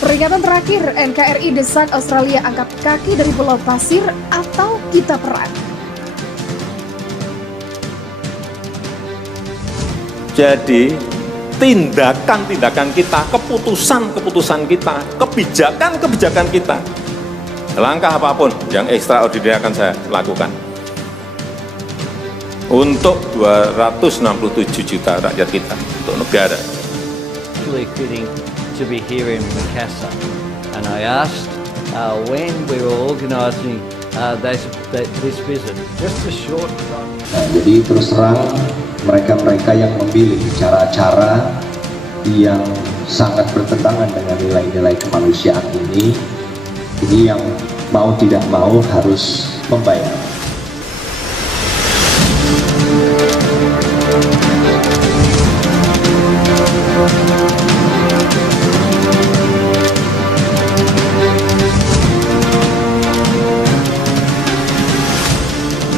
Peringatan terakhir, NKRI desak Australia angkat kaki dari Pulau Pasir atau kita perang. Jadi tindakan-tindakan kita, keputusan-keputusan kita, kebijakan-kebijakan kita, langkah apapun yang ekstraordinari akan saya lakukan untuk 267 juta rakyat kita, untuk negara. Really fitting to be here in Makassar, and I asked when we were organising this visit, just a short time. Jadi terus terang mereka-mereka yang memilih cara-cara yang sangat bertentangan dengan nilai-nilai kemanusiaan ini yang mau tidak mau harus membayar.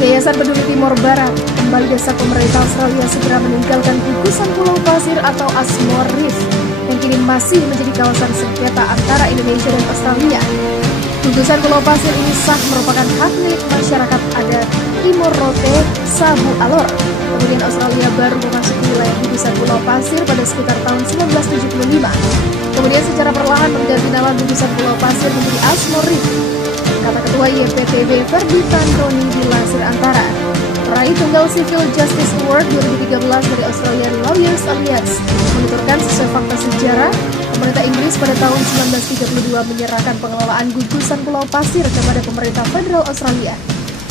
Yayasan Peduli Timor Barat kembali desak pemerintah Australia segera meninggalkan gugusan Pulau Pasir atau Ashmore Reef yang kini masih menjadi kawasan sengketa antara Indonesia dan Australia. Gugusan Pulau Pasir ini sah merupakan hak milik masyarakat adat Timor Rote Sabu Alor. Kemudian Australia baru memasuki wilayah gugusan Pulau Pasir pada sekitar tahun 1975. Kemudian secara perlahan mengganti nama gugusan Pulau Pasir menjadi Ashmore Reef, kata Ketua YPTB Ferditan Roni dilansir Antara. Peraih Tunggal Civil Justice Award 2013 dari Australian Lawyers Alliance menuturkan sesuai fakta sejarah, pemerintah Inggris pada tahun 1932 menyerahkan pengelolaan gugusan Pulau Pasir kepada pemerintah federal Australia.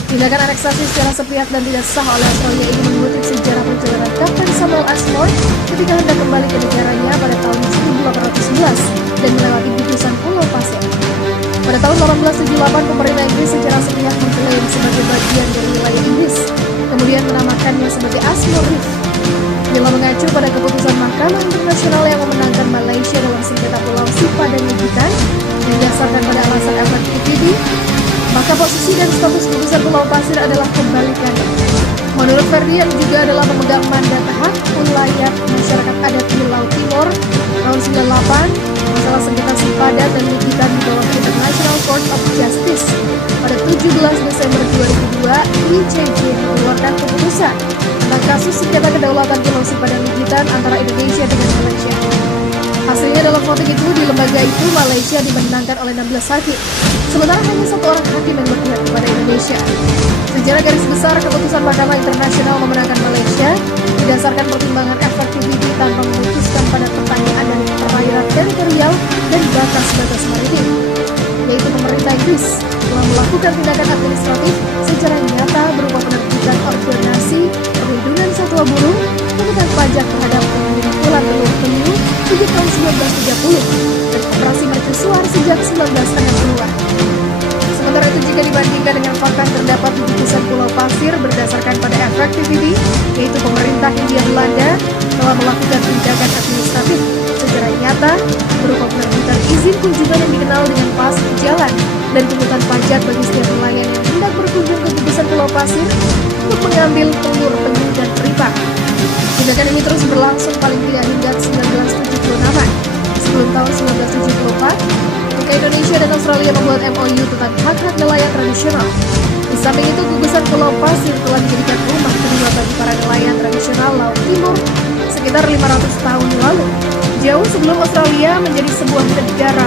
Tindakan aneksasi secara sepihak dan tidak sah oleh Australia ini mengutip sejarah perjalanan Kapten Samuel Ashmore ketika hendak kembali ke negaranya pada tahun 1811 dan melewati gugusan Pulau Pasir. Pada tahun 1878, pemerintah Inggris secara sepihak mengklaim sebagai bagian dari wilayah Inggris, kemudian menamakannya sebagai Ashmore Reef. Bila mengacu pada keputusan Mahkamah Internasional yang memenangkan Malaysia dalam sengketa Pulau Sipa dan Nigitan, yang didasarkan pada alasan efektiviti, maka posisi dan status gugusan Pulau Pasir adalah kebalikannya. Menurut Ferdian juga adalah pemegang mandat hak ulayat masyarakat adat di Laut Timor tahun 98, masalah sengketa Sipadan dan Nigitan di bawah International Court of Justice. Pada 17 Desember 2002, ICJ mengeluarkan keputusan tentang kasus sengketa kedaulatan Pulau Sipadan Nigitan antara Indonesia dengan Malaysia. Hasilnya dalam voting itu, di lembaga itu Malaysia dimenangkan oleh 16 hakim, sementara hanya satu orang hakim yang berpihak kepada Indonesia. Secara garis besar, keputusan Mahkamah Internasional memenangkan Malaysia didasarkan pertimbangan efektiviti tanpa memutuskan pada pertanyaan dari perairan teritorial dan batas-batas maritim, yaitu pemerintah Inggris telah melakukan tindakan administratif secara nyata berupa penerbitan ordonasi perlindungan satwa burung, menekan pajak terhadap pengumpulan telur penyu sejak tahun 1930 dan operasi mercusuar sejak 1960-an. Sementara itu, jika dibandingkan dengan fakta yang terdapat di gugusan Pulau Pasir berdasarkan pada efektiviti, yaitu pemerintah Hindia Belanda telah melakukan tindakan administratif secara nyata berupa penerbitan izin kunjungan yang dikenal dengan pas jalan dan pungutan pajak bagi setiap nelayan yang hendak berkunjung ke gugusan Pulau Pasir untuk mengambil telur penyu dan peripak. Tindakan ini terus berlangsung paling tidak hingga 1976. Sebelum tahun 1974, ketika Indonesia dan Australia membuat MOU tentang hak-hak nelayan tradisional. Di samping itu, gugusan Pulau Pasir telah dijadikan rumah kedua bagi para nelayan tradisional Laut Timur sekitar 500 tahun lalu, jauh sebelum Australia menjadi sebuah negara